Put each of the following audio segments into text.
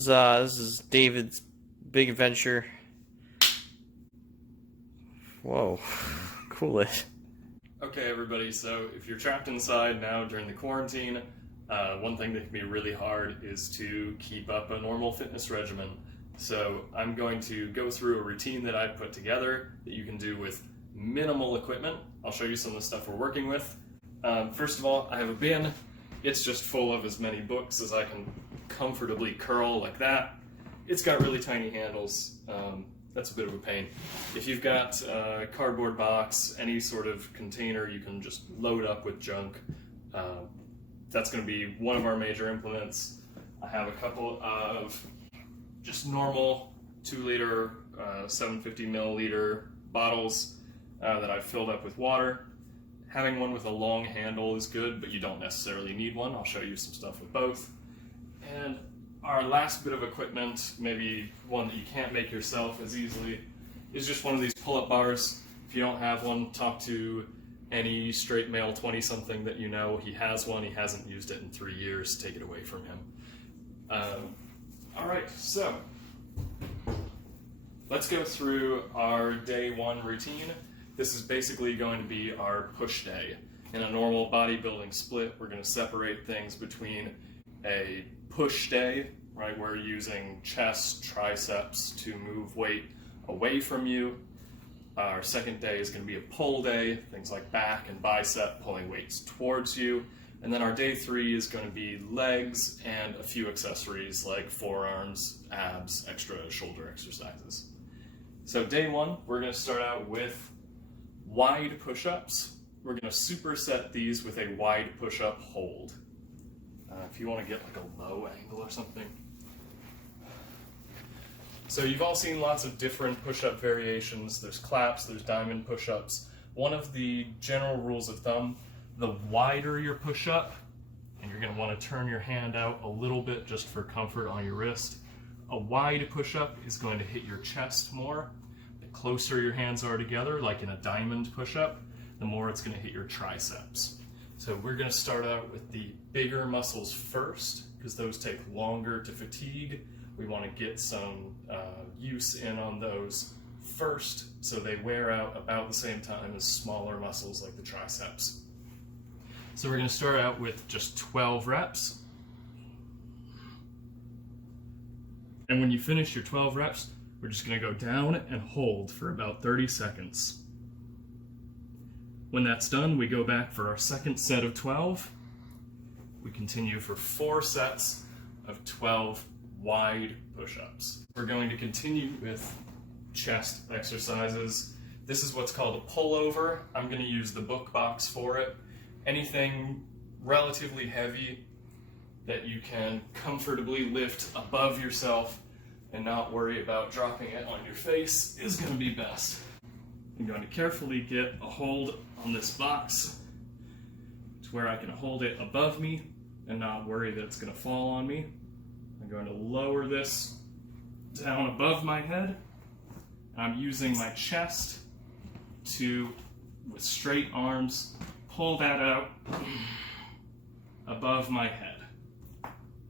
This is David's big adventure. Whoa, cool it. Okay, everybody, so if you're trapped inside now during the quarantine, one thing that can be really hard is to keep up a normal fitness regimen. So I'm going to go through a routine that I've put together that you can do with minimal equipment. I'll show you some of the stuff we're working with. First of all, I have a bin. It's just full of as many books as I can comfortably curl like that. It's got really tiny handles. That's a bit of a pain. If you've got a cardboard box, any sort of container you can just load up with junk, that's going to be one of our major implements. I have a couple of just normal 2-liter, 750 milliliter bottles that I've filled up with water. Having one with a long handle is good, but you don't necessarily need one. I'll show you some stuff with both. And our last bit of equipment, maybe one that you can't make yourself as easily, is just one of these pull-up bars. If you don't have one, talk to any straight male 20-something that you know. He has one, he hasn't used it in 3 years, take it away from him. All right, so let's go through our day one routine. This is basically going to be our push day. In a normal bodybuilding split, we're going to separate things between a push day, right? We're using chest, triceps to move weight away from you. Our second day is going to be a pull day, things like back and bicep pulling weights towards you. And then our day 3 is going to be legs and a few accessories like forearms, abs, extra shoulder exercises. So day 1, we're going to start out with wide push-ups. We're going to superset these with a wide push-up hold. If you want to get like a low angle or something. So you've all seen lots of different push-up variations. There's claps, there's diamond push-ups. One of the general rules of thumb, the wider your push-up, and you're going to want to turn your hand out a little bit just for comfort on your wrist. A wide push-up is going to hit your chest more. The closer your hands are together, like in a diamond push-up, the more it's going to hit your triceps. So we're going to start out with the bigger muscles first, because those take longer to fatigue. We want to get some use in on those first, so they wear out about the same time as smaller muscles like the triceps. So we're going to start out with just 12 reps. And when you finish your 12 reps, we're just going to go down and hold for about 30 seconds. When that's done, we go back for our second set of 12. We continue for 4 sets of 12 wide push-ups. We're going to continue with chest exercises. This is what's called a pullover. I'm going to use the book box for it. Anything relatively heavy that you can comfortably lift above yourself and not worry about dropping it on your face is going to be best. I'm going to carefully get a hold on this box to where I can hold it above me and not worry that it's going to fall on me. I'm going to lower this down above my head. I'm using my chest to, with straight arms, pull that out above my head.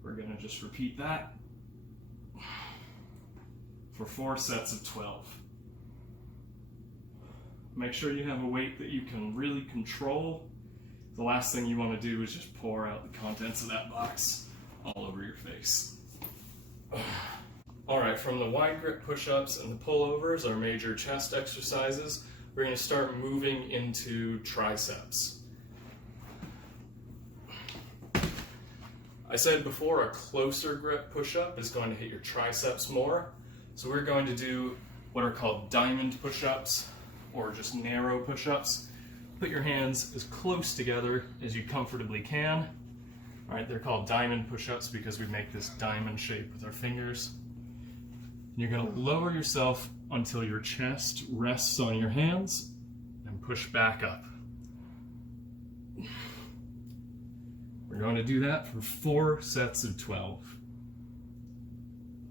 We're going to just repeat that for 4 sets of 12. Make sure you have a weight that you can really control. The last thing you want to do is just pour out the contents of that box all over your face. Alright, from the wide grip push-ups and the pullovers, our major chest exercises, we're going to start moving into triceps. I said before, a closer grip push-up is going to hit your triceps more. So we're going to do what are called diamond push-ups, or just narrow push-ups. Put your hands as close together as you comfortably can. All right, they're called diamond push-ups because we make this diamond shape with our fingers. You're going to lower yourself until your chest rests on your hands and push back up. We're going to do that for 4 sets of 12.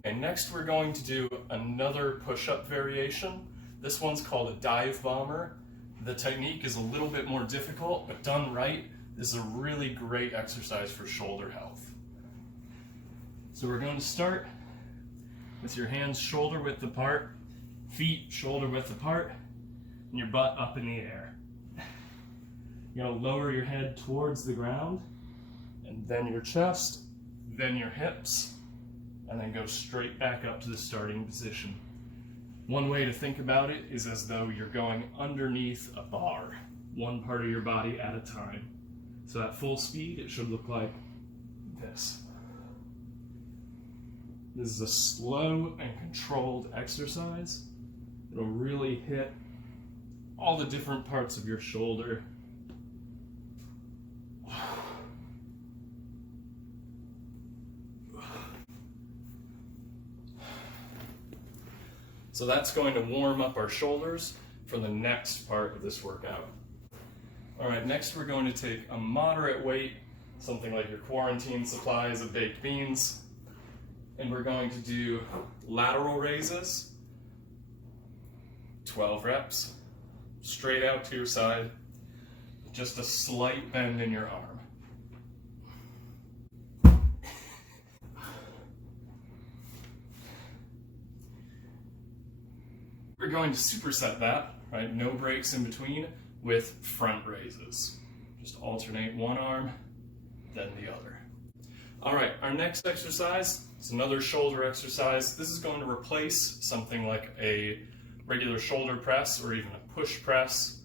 And next we're going to do another push-up variation. This one's called a dive bomber. The technique is a little bit more difficult, but done right, this is a really great exercise for shoulder health. So we're going to start with your hands shoulder width apart, feet shoulder width apart, and your butt up in the air. You're going to lower your head towards the ground, and then your chest, then your hips, and then go straight back up to the starting position. One way to think about it is as though you're going underneath a bar, one part of your body at a time. So at full speed, it should look like this. This is a slow and controlled exercise. It'll really hit all the different parts of your shoulder. So that's going to warm up our shoulders for the next part of this workout. All right, next we're going to take a moderate weight, something like your quarantine supplies of baked beans, and we're going to do lateral raises, 12 reps, straight out to your side, just a slight bend in your arm. We're going to superset that, right? No breaks in between, with front raises. Just alternate one arm, then the other. All right, our next exercise is another shoulder exercise. This is going to replace something like a regular shoulder press or even a push press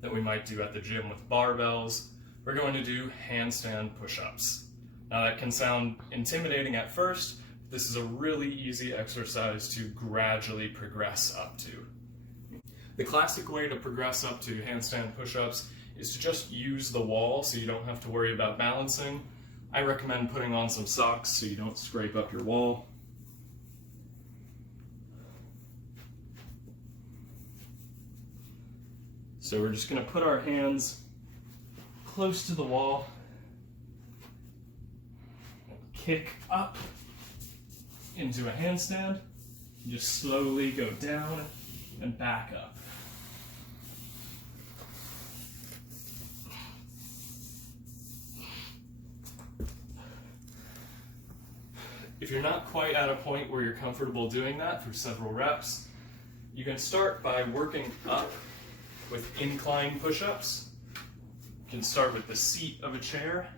that we might do at the gym with barbells. We're going to do handstand push-ups. Now that can sound intimidating at first. This is a really easy exercise to gradually progress up to. The classic way to progress up to handstand push-ups is to just use the wall so you don't have to worry about balancing. I recommend putting on some socks so you don't scrape up your wall. So we're just going to put our hands close to the wall and kick up into a handstand. You just slowly go down and back up. If you're not quite at a point where you're comfortable doing that for several reps, you can start by working up with incline push-ups. You can start with the seat of a chair.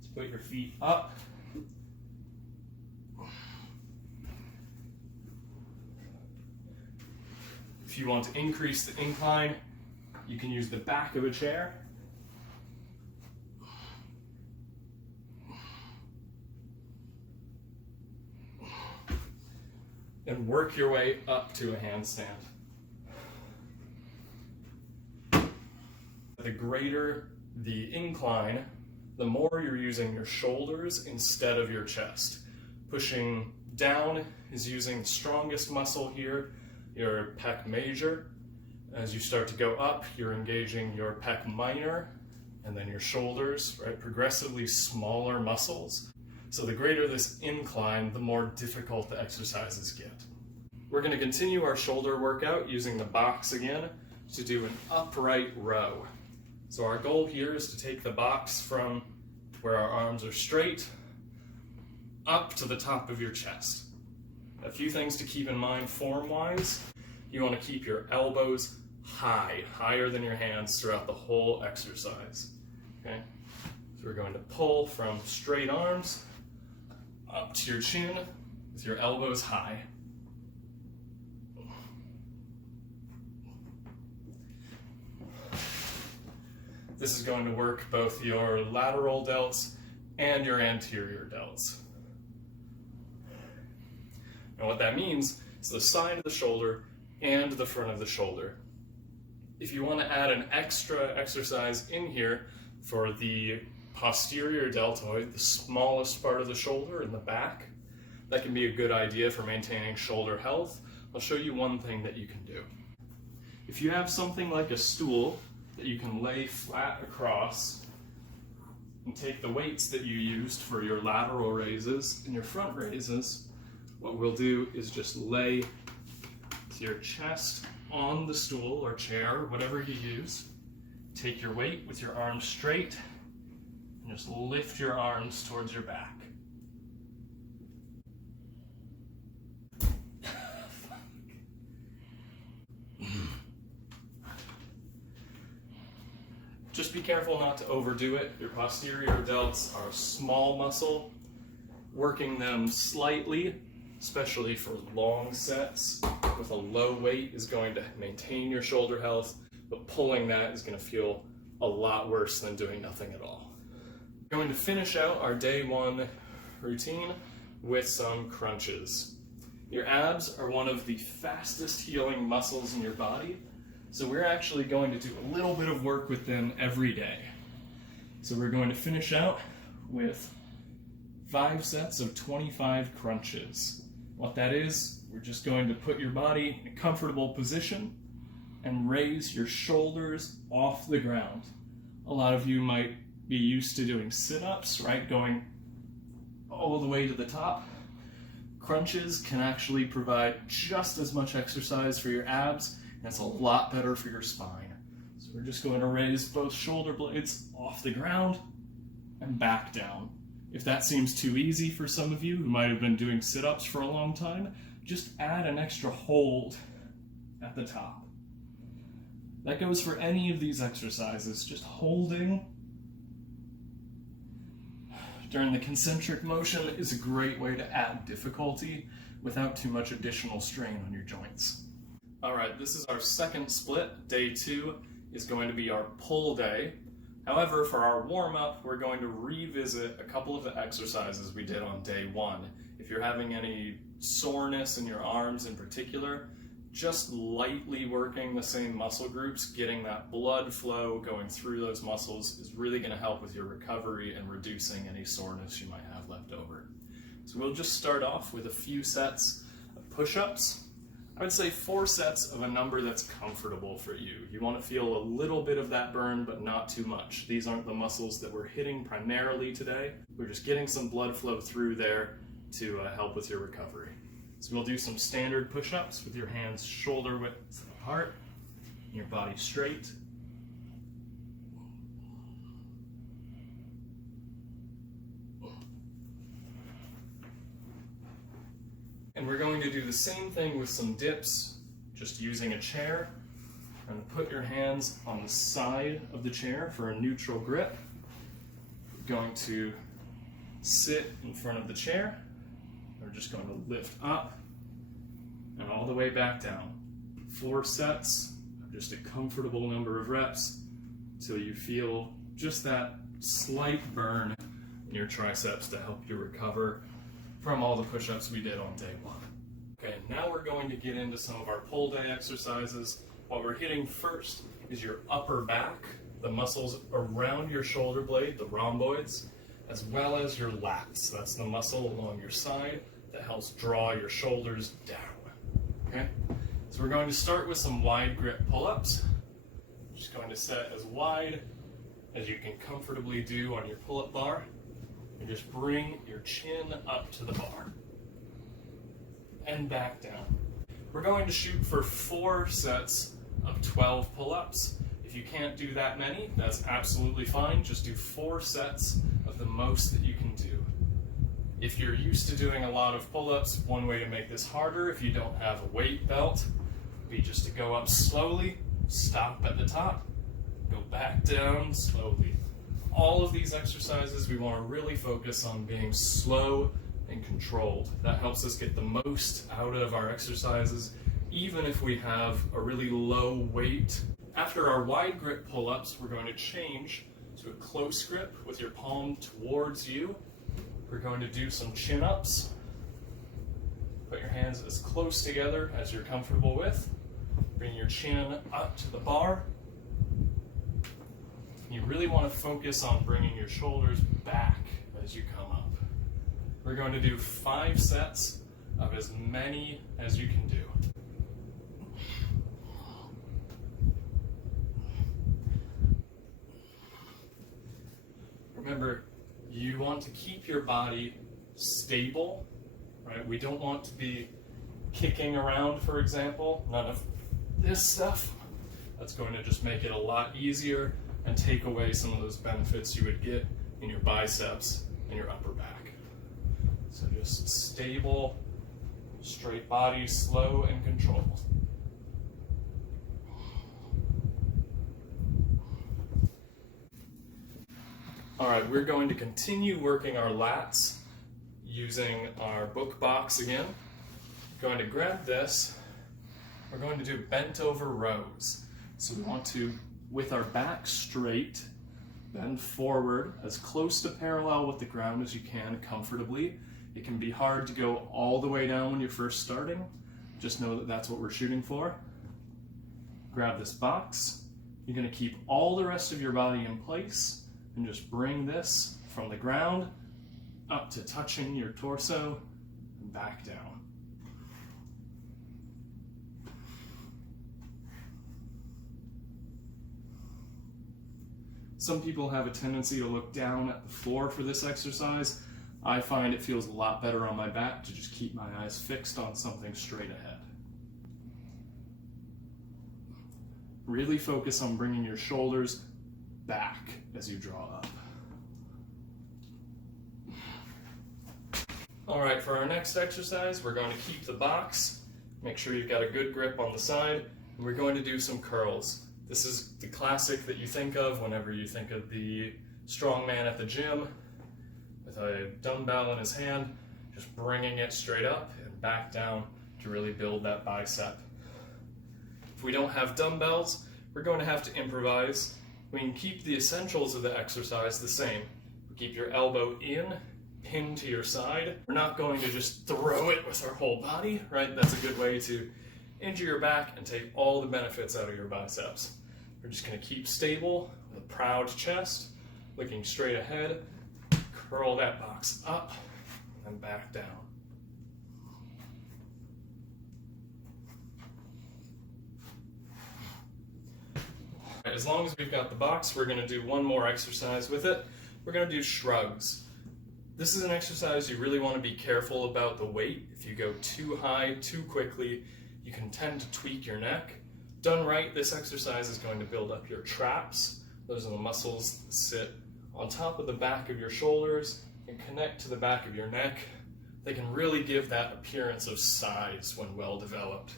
Just put your feet up. If you want to increase the incline, you can use the back of a chair. And work your way up to a handstand. The greater the incline, the more you're using your shoulders instead of your chest. Pushing down is using the strongest muscle here, your pec major. As you start to go up, you're engaging your pec minor and then your shoulders, right? Progressively smaller muscles. So the greater this incline, the more difficult the exercises get. We're going to continue our shoulder workout using the box again to do an upright row. So our goal here is to take the box from where our arms are straight up to the top of your chest. A few things to keep in mind form-wise. You want to keep your elbows high, higher than your hands throughout the whole exercise. Okay? So we're going to pull from straight arms up to your chin with your elbows high. This is going to work both your lateral delts and your anterior delts. And what that means is the side of the shoulder and the front of the shoulder. If you want to add an extra exercise in here for the posterior deltoid, the smallest part of the shoulder in the back, that can be a good idea for maintaining shoulder health. I'll show you one thing that you can do. If you have something like a stool that you can lay flat across and take the weights that you used for your lateral raises and your front raises, what we'll do is just lay your chest on the stool or chair, or whatever you use. Take your weight with your arms straight and just lift your arms towards your back. Just be careful not to overdo it. Your posterior delts are a small muscle. Working them slightly, especially for long sets with a low weight, is going to maintain your shoulder health, but pulling that is going to feel a lot worse than doing nothing at all. We're going to finish out our day one routine with some crunches. Your abs are one of the fastest healing muscles in your body, so we're actually going to do a little bit of work with them every day. So we're going to finish out with 5 sets of 25 crunches. What that is, we're just going to put your body in a comfortable position and raise your shoulders off the ground. A lot of you might be used to doing sit-ups, right? Going all the way to the top. Crunches can actually provide just as much exercise for your abs, and it's a lot better for your spine. So we're just going to raise both shoulder blades off the ground and back down. If that seems too easy for some of you who might have been doing sit-ups for a long time, just add an extra hold at the top. That goes for any of these exercises, just holding during the concentric motion is a great way to add difficulty without too much additional strain on your joints. All right, this is our second split. Day 2 is going to be our pull day. However, for our warm-up, we're going to revisit a couple of the exercises we did on day 1. If you're having any soreness in your arms in particular, just lightly working the same muscle groups, getting that blood flow going through those muscles is really going to help with your recovery and reducing any soreness you might have left over. So we'll just start off with a few sets of push-ups. I would say 4 sets of a number that's comfortable for you. You want to feel a little bit of that burn, but not too much. These aren't the muscles that we're hitting primarily today. We're just getting some blood flow through there to help with your recovery. So we'll do some standard push-ups with your hands shoulder width apart, and your body straight. And we're going to do the same thing with some dips, just using a chair. And put your hands on the side of the chair for a neutral grip. We're going to sit in front of the chair. We're just going to lift up and all the way back down. 4 sets of just a comfortable number of reps until you feel just that slight burn in your triceps to help you recover from all the push-ups we did on day 1. Okay, now we're going to get into some of our pull day exercises. What we're hitting first is your upper back, the muscles around your shoulder blade, the rhomboids, as well as your lats. That's the muscle along your side that helps draw your shoulders down. Okay? So we're going to start with some wide grip pull-ups. Just going to set as wide as you can comfortably do on your pull-up bar. And just bring your chin up to the bar. And back down. We're going to shoot for 4 sets of 12 pull-ups. If you can't do that many, that's absolutely fine. Just do 4 sets of the most that you can do. If you're used to doing a lot of pull-ups, one way to make this harder, if you don't have a weight belt, would be just to go up slowly, stop at the top, go back down slowly. All of these exercises, we want to really focus on being slow and controlled. That helps us get the most out of our exercises, even if we have a really low weight. After our wide grip pull-ups, we're going to change to a close grip with your palm towards you. We're going to do some chin-ups. Put your hands as close together as you're comfortable with. Bring your chin up to the bar. You really want to focus on bringing your shoulders back as you come up. We're going to do 5 sets of as many as you can do. Remember, you want to keep your body stable, right? We don't want to be kicking around, for example. None of this stuff. That's going to just make it a lot easier and take away some of those benefits you would get in your biceps and your upper back. So just stable, straight body, slow and controlled. . All right, we're going to continue working our lats using our book box again. Going to grab this. We're going to do bent over rows. So we want to, with our back straight, bend forward as close to parallel with the ground as you can comfortably. It can be hard to go all the way down when you're first starting. Just know that that's what we're shooting for. Grab this box. You're going to keep all the rest of your body in place and just bring this from the ground up to touching your torso and back down. Some people have a tendency to look down at the floor for this exercise. I find it feels a lot better on my back to just keep my eyes fixed on something straight ahead. Really focus on bringing your shoulders back as you draw up. All right, for our next exercise, we're going to keep the box. Make sure you've got a good grip on the side, and we're going to do some curls. This is the classic that you think of whenever you think of the strong man at the gym with a dumbbell in his hand, just bringing it straight up and back down to really build that bicep. If we don't have dumbbells, we're going to have to improvise. We can keep the essentials of the exercise the same. Keep your elbow in, pinned to your side. We're not going to just throw it with our whole body, right? That's a good way to injure your back and take all the benefits out of your biceps. We're just going to keep stable with a proud chest, looking straight ahead, curl that box up and back down. As long as we've got the box, we're going to do one more exercise with it. We're going to do shrugs. This is an exercise you really want to be careful about the weight. If you go too high, too quickly, you can tend to tweak your neck. Done right, this exercise is going to build up your traps. Those are the muscles that sit on top of the back of your shoulders and connect to the back of your neck. They can really give that appearance of size when well developed.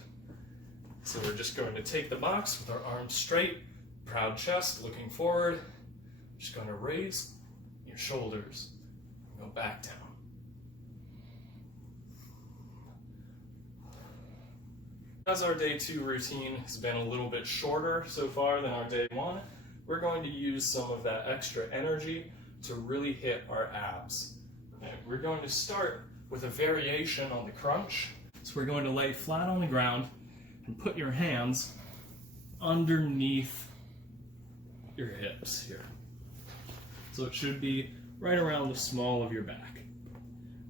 So we're just going to take the box with our arms straight, proud chest, looking forward. Just going to raise your shoulders and go back down. As our day 2 routine has been a little bit shorter so far than our day 1, we're going to use some of that extra energy to really hit our abs. Okay, we're going to start with a variation on the crunch. So we're going to lay flat on the ground and put your hands underneath your hips here. So it should be right around the small of your back.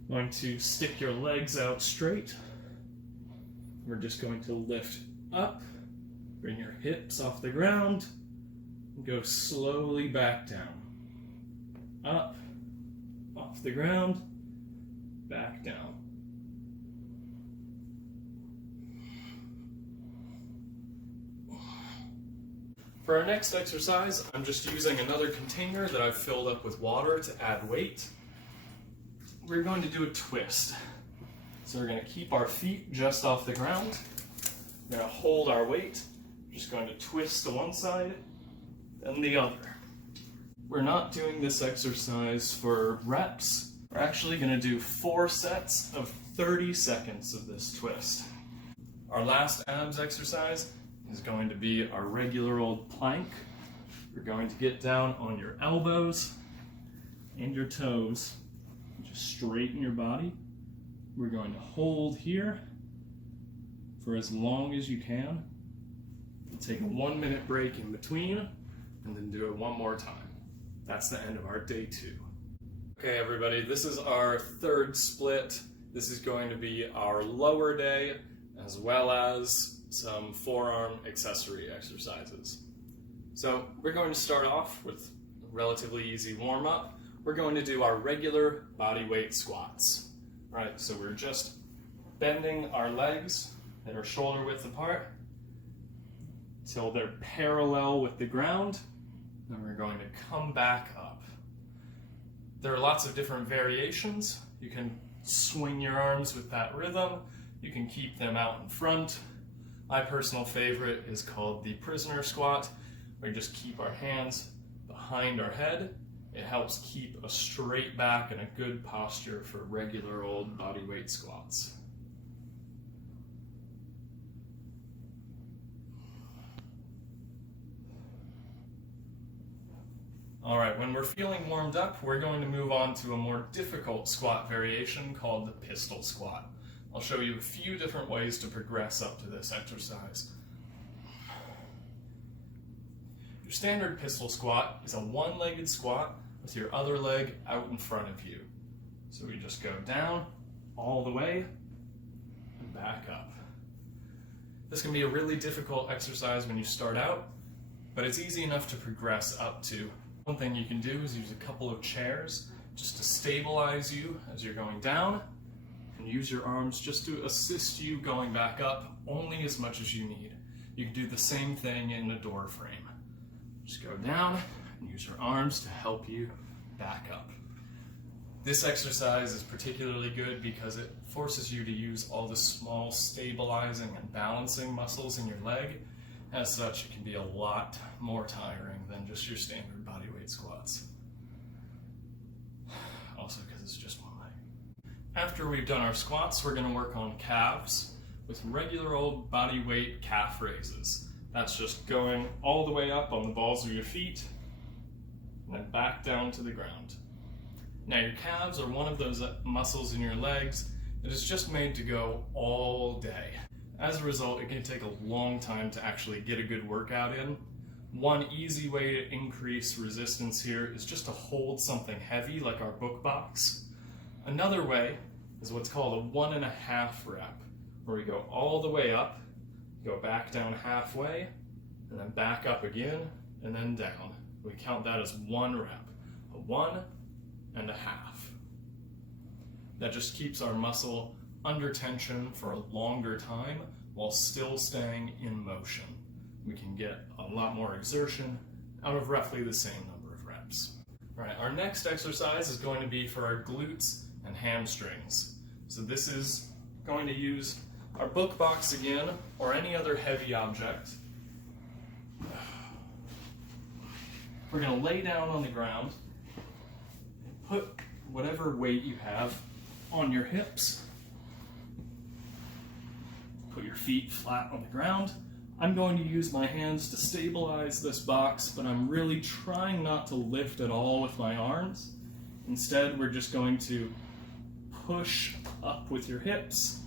Going to stick your legs out straight. We're just going to lift up, bring your hips off the ground, and go slowly back down. Up, off the ground, back down. For our next exercise, I'm just using another container that I've filled up with water to add weight. We're going to do a twist. So we're going to keep our feet just off the ground. We're going to hold our weight. We're just going to twist to one side, then the other. We're not doing this exercise for reps. We're actually going to do 4 sets of 30 seconds of this twist. Our last abs exercise is going to be our regular old plank. You're going to get down on your elbows and your toes. Just straighten your body. We're going to hold here for as long as you can. We'll take a 1-minute break in between and then do it one more time. That's the end of our day 2. Okay, everybody, this is our 3rd split. This is going to be our lower day as well as some forearm accessory exercises. So we're going to start off with a relatively easy warm-up. We're going to do our regular body weight squats. Right, so we're just bending our legs that are shoulder width apart till they're parallel with the ground, and we're going to come back up. There are lots of different variations. You can swing your arms with that rhythm. You can keep them out in front. My personal favorite is called the prisoner squat, where we just keep our hands behind our head It helps keep a straight back and a good posture for regular old body weight squats. Alright, when we're feeling warmed up, we're going to move on to a more difficult squat variation called the pistol squat. I'll show you a few different ways to progress up to this exercise. Your standard pistol squat is a one-legged squat with your other leg out in front of you. So we just go down all the way and back up. This can be a really difficult exercise when you start out, but it's easy enough to progress up to. One thing you can do is use a couple of chairs just to stabilize you as you're going down, and use your arms just to assist you going back up only as much as you need. You can do the same thing in a door frame. Just go down and use your arms to help you back up. This exercise is particularly good because it forces you to use all the small stabilizing and balancing muscles in your leg. As such, it can be a lot more tiring than just your standard bodyweight squats. Also because it's just one leg. After we've done our squats, we're going to work on calves with regular old bodyweight calf raises. That's just going all the way up on the balls of your feet and then back down to the ground. Now your calves are one of those muscles in your legs that is just made to go all day. As a result, it can take a long time to actually get a good workout in. One easy way to increase resistance here is just to hold something heavy like our book box. Another way is what's called a 1.5 rep, where we go all the way up, go back down halfway, and then back up again, and then down. We count that as 1 rep, a 1.5. That just keeps our muscle under tension for a longer time while still staying in motion. We can get a lot more exertion out of roughly the same number of reps. All right, our next exercise is going to be for our glutes and hamstrings. So this is going to use our book box again, or any other heavy object. We're going to lay down on the ground, put whatever weight you have on your hips, put your feet flat on the ground. I'm going to use my hands to stabilize this box, but I'm really trying not to lift at all with my arms. Instead, we're just going to push up with your hips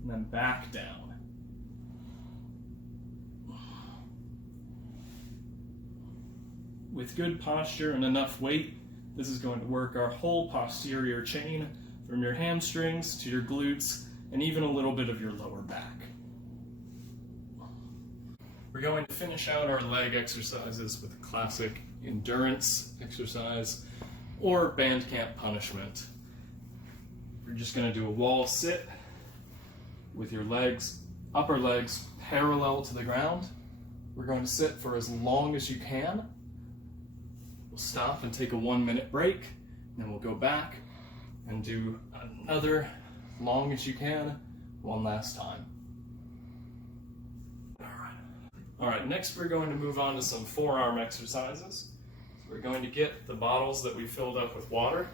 and then back down. With good posture and enough weight, this is going to work our whole posterior chain from your hamstrings to your glutes and even a little bit of your lower back. We're going to finish out our leg exercises with a classic endurance exercise or band camp punishment. We're just going to do a wall sit with your legs, upper legs parallel to the ground. We're going to sit for as long as you can. We'll stop and take a 1-minute break, and then we'll go back and do another long as you can, one last time. All right, next we're going to move on to some forearm exercises. So we're going to get the bottles that we filled up with water.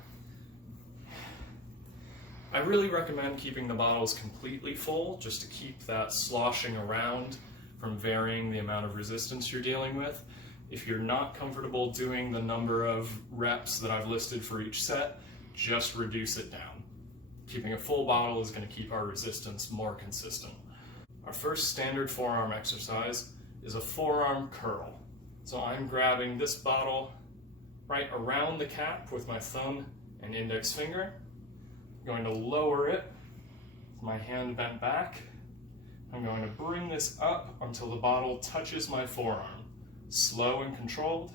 I really recommend keeping the bottles completely full just to keep that sloshing around from varying the amount of resistance you're dealing with. If you're not comfortable doing the number of reps that I've listed for each set, just reduce it down. Keeping a full bottle is going to keep our resistance more consistent. Our first standard forearm exercise is a forearm curl. So I'm grabbing this bottle right around the cap with my thumb and index finger. I'm going to lower it with my hand bent back. I'm going to bring this up until the bottle touches my forearm. Slow and controlled,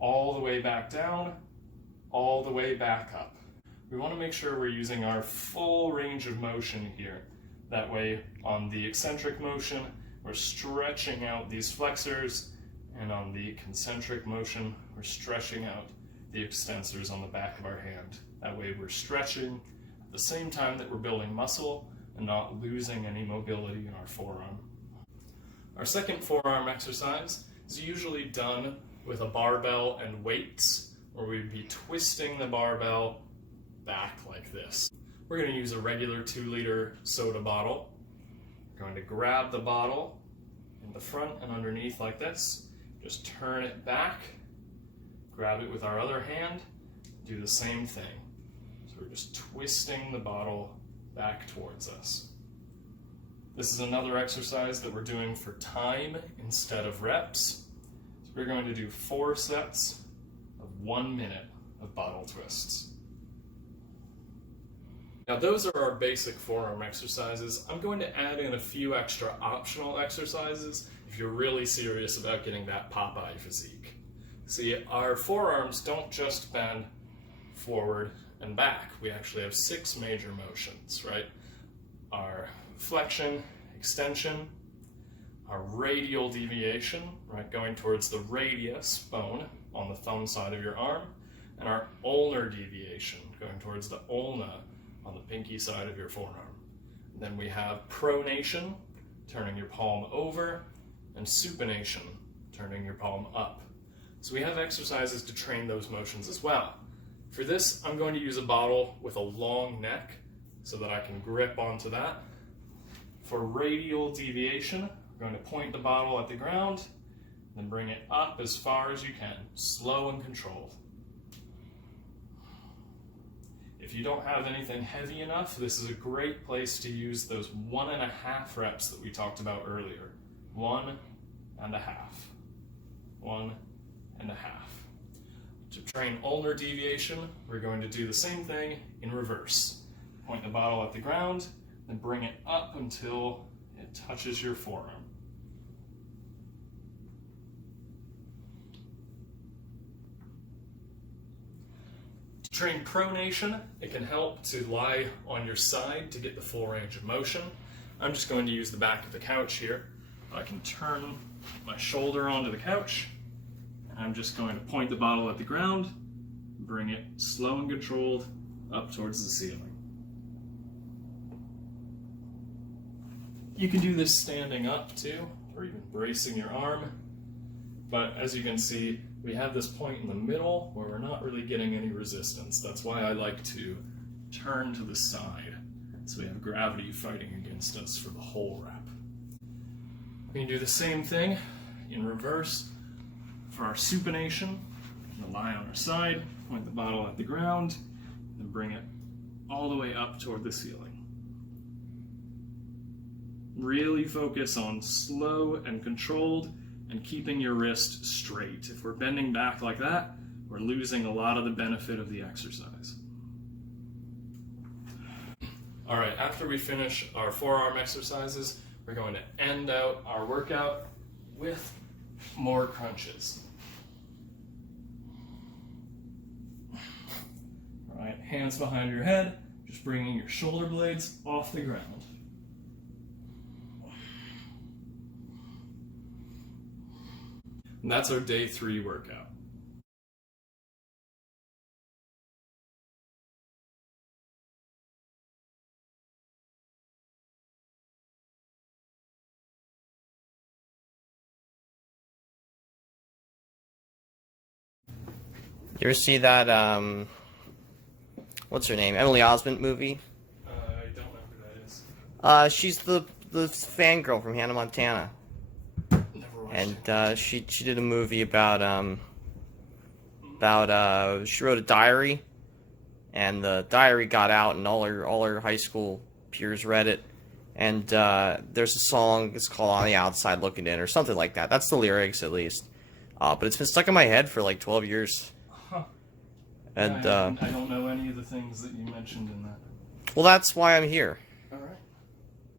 all the way back down, all the way back up. We want to make sure we're using our full range of motion here. That way, on the eccentric motion, we're stretching out these flexors, and on the concentric motion, we're stretching out the extensors on the back of our hand. That way we're stretching at the same time that we're building muscle and not losing any mobility in our forearm. Our second forearm exercise is usually done with a barbell and weights where we'd be twisting the barbell back like this. We're going to use a regular 2-liter soda bottle. We're going to grab the bottle in the front and underneath like this. Just turn it back, grab it with our other hand, do the same thing. So we're just twisting the bottle back towards us. This is another exercise that we're doing for time instead of reps. So we're going to do 4 sets of 1 minute of bottle twists. Now those are our basic forearm exercises. I'm going to add in a few extra optional exercises if you're really serious about getting that Popeye physique. See, our forearms don't just bend forward and back. We actually have 6 major motions, right? Our flexion, extension, our radial deviation, right, going towards the radius bone on the thumb side of your arm, and our ulnar deviation, going towards the ulna on the pinky side of your forearm. And then we have pronation, turning your palm over, and supination, turning your palm up. So we have exercises to train those motions as well. For this, I'm going to use a bottle with a long neck so that I can grip onto that. For radial deviation, we're going to point the bottle at the ground, then bring it up as far as you can, slow and controlled. If you don't have anything heavy enough, this is a great place to use those 1.5 reps that we talked about earlier. 1.5. 1.5. To train ulnar deviation, we're going to do the same thing in reverse. Point the bottle at the ground, then bring it up until it touches your forearm. To train pronation, it can help to lie on your side to get the full range of motion. I'm just going to use the back of the couch here. I can turn my shoulder onto the couch, and I'm just going to point the bottle at the ground, bring it slow and controlled up towards the ceiling. You can do this standing up too, or even bracing your arm. But as you can see, we have this point in the middle where we're not really getting any resistance. That's why I like to turn to the side, so we have gravity fighting against us for the whole rep. We can do the same thing in reverse for our supination. We're going to lie on our side, point the bottle at the ground, and bring it all the way up toward the ceiling. Really focus on slow and controlled and keeping your wrist straight. If we're bending back like that, we're losing a lot of the benefit of the exercise. All right, after we finish our forearm exercises, we're going to end out our workout with more crunches. All right, hands behind your head, just bringing your shoulder blades off the ground. And that's our day 3 workout. You ever see that, what's her name? Emily Osment movie? I don't know who that is. She's the fangirl from Hannah Montana. Never watched it. And she did a movie about she wrote a diary, and the diary got out, and all her high school peers read it. And there's a song, it's called "On the Outside Looking In" or something like that. That's the lyrics, at least. But it's been stuck in my head for like 12 years. Huh. And I don't know any of the things that you mentioned in that. well, that's why I'm here.